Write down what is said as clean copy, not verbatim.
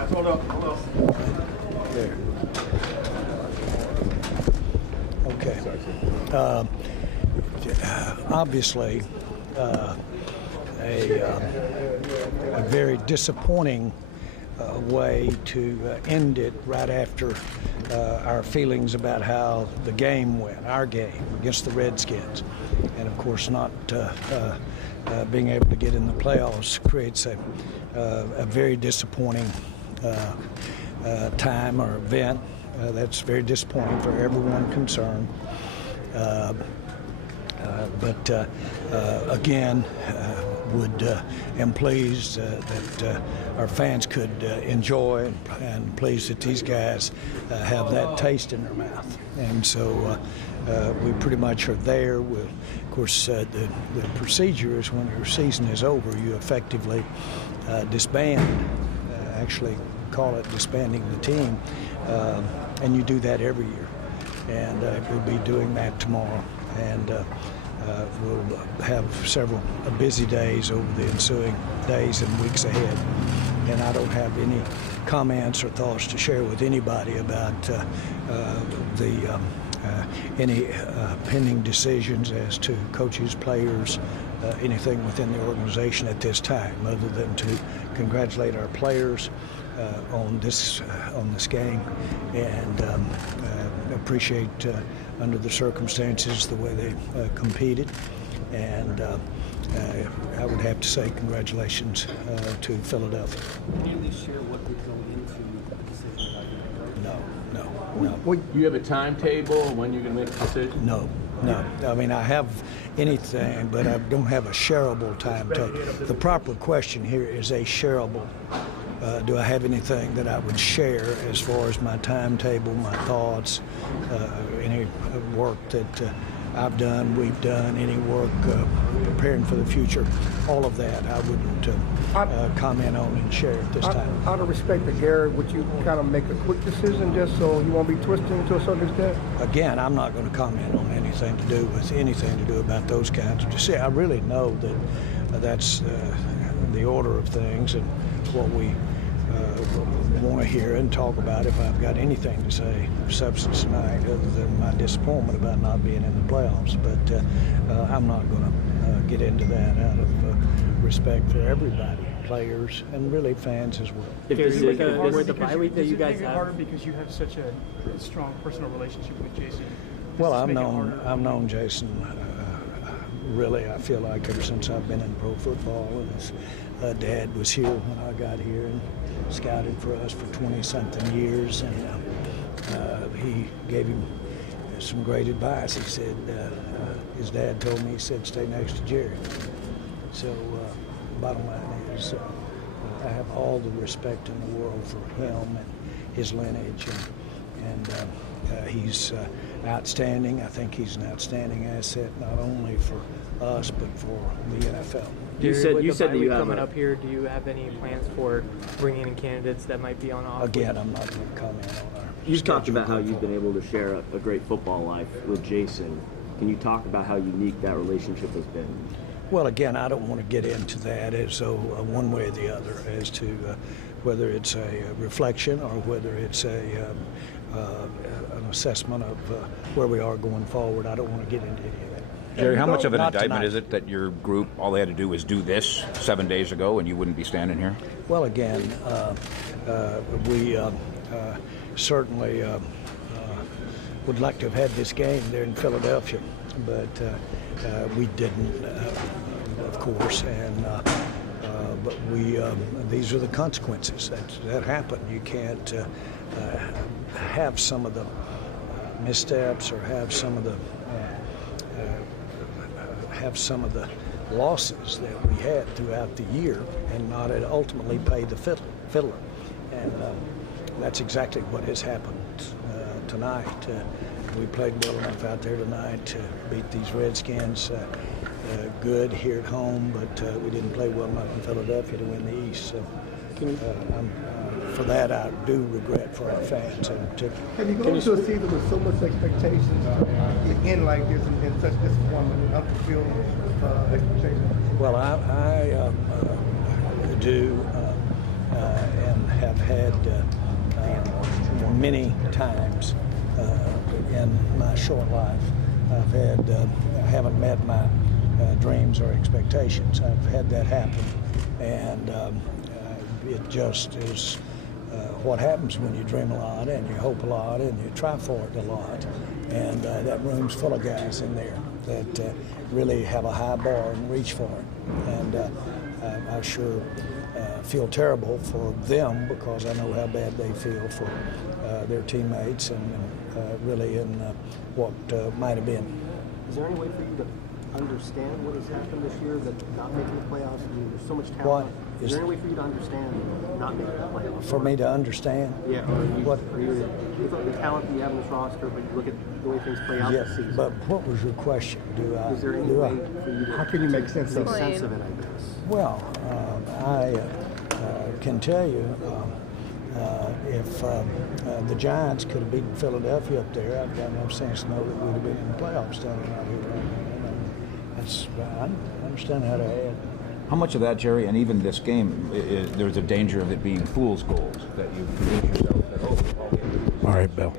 guys. Hold up. There. Okay. Obviously, a very disappointing way to end it right after our feelings about how the game went, our game against the Redskins. And of course, not being able to get in the playoffs creates a very disappointing time or event. That's very disappointing for everyone concerned. But again, am pleased that our fans could enjoy and pleased that these guys have that taste in their mouth. And so we pretty much are there. Of course, the procedure is when your season is over, you effectively disband, actually call it disbanding the team, and you do that every year. And we'll be doing that tomorrow. And we'll have several busy days over the ensuing days and weeks ahead. And I don't have any comments or thoughts to share with anybody about any pending decisions as to coaches, players, anything within the organization at this time, other than to congratulate our players on this game and appreciate under the circumstances the way they competed. And I would have to say congratulations to Philadelphia. Can you at least share what would go into the decision about your coach? No. Well, you have a timetable when you're going to make a decision? No. I mean, I have anything, but I don't have a shareable timetable. The proper question here is a shareable. Do I have anything that I would share as far as my timetable, my thoughts, any work that I've done, we've done, any work preparing for the future? All of that I wouldn't comment on and share at this time. Out of respect to Gary, would you kind of make a quick decision just so you won't be twisting to a certain extent? Again, I'm not going to comment on anything to do about those kinds of decisions. I really know that that's the order of things and what we want to hear and talk about if I've got anything to say of substance tonight other than my disappointment about not being in the playoffs. But I'm not going to get into that out of respect for everybody, players, and really fans as well. With the bye week that you guys have, harder because you have such a strong personal relationship with Jason. Well, I've known Jason really, I feel like ever since I've been in pro football, and his dad was here when I got here and scouted for us for 20-something years, and he gave him some great advice. He said, his dad told me, he said, stay next to Jerry. So bottom line is I have all the respect in the world for him and his lineage, and he's outstanding. I think he's an outstanding asset not only for us but for the NFL. You said that you have coming up here. Do you have any plans for bringing in candidates that might be on off? Again, I'm not going to comment on our. You've talked about how you've been able to share a great football life with Jason. Can you talk about how unique that relationship has been? Well, again, I don't want to get into that as so one way or the other as to whether it's a reflection or whether it's an assessment of where we are going forward. I don't want to get into any of that. Jerry, how much of an indictment tonight. is it that your group, all they had to do was do this 7 days ago and you wouldn't be standing here? Well, again, we certainly would like to have had this game there in Philadelphia, but we didn't, of course, and but these are the consequences that happen. You can't have some of the missteps or have some of the losses that we had throughout the year and not ultimately pay the fiddler. And that's exactly what has happened tonight. We played well enough out there tonight to beat these Redskins good here at home, but we didn't play well enough in Philadelphia to win the East. So for that, I do regret for our fans in particular. Can you go into a season with so much expectations to end like this and such disappointment, unfulfilled expectations? Well, I do. and have had many times in my short life. I haven't met my dreams or expectations. I've had that happen, and it just is what happens when you dream a lot and you hope a lot and you try for it a lot. And that room's full of guys in there that really have a high bar and reach for it. And I sure feel terrible for them because I know how bad they feel for their teammates and really in what might have been. Is there any way for you to understand what has happened this year that not making the playoffs? I mean, there's so much talent. What Is there any way for you to understand not making the playoffs? For me to understand? Yeah. You thought the talent that you have in this roster, but you look at the way things play out Yeah, this season. but what was your question? Is there any way for you to How can you make sense of it? sense of it, I guess? Well, I can tell you if the Giants could have beaten Philadelphia up there, I've got no sense to know that we'd have been in the playoffs standing out here right now. I understand how to add. How much of that, Jerry, and even this game, there's a danger of it being fool's goals, that you convince yourself that, oh, All right, Bill.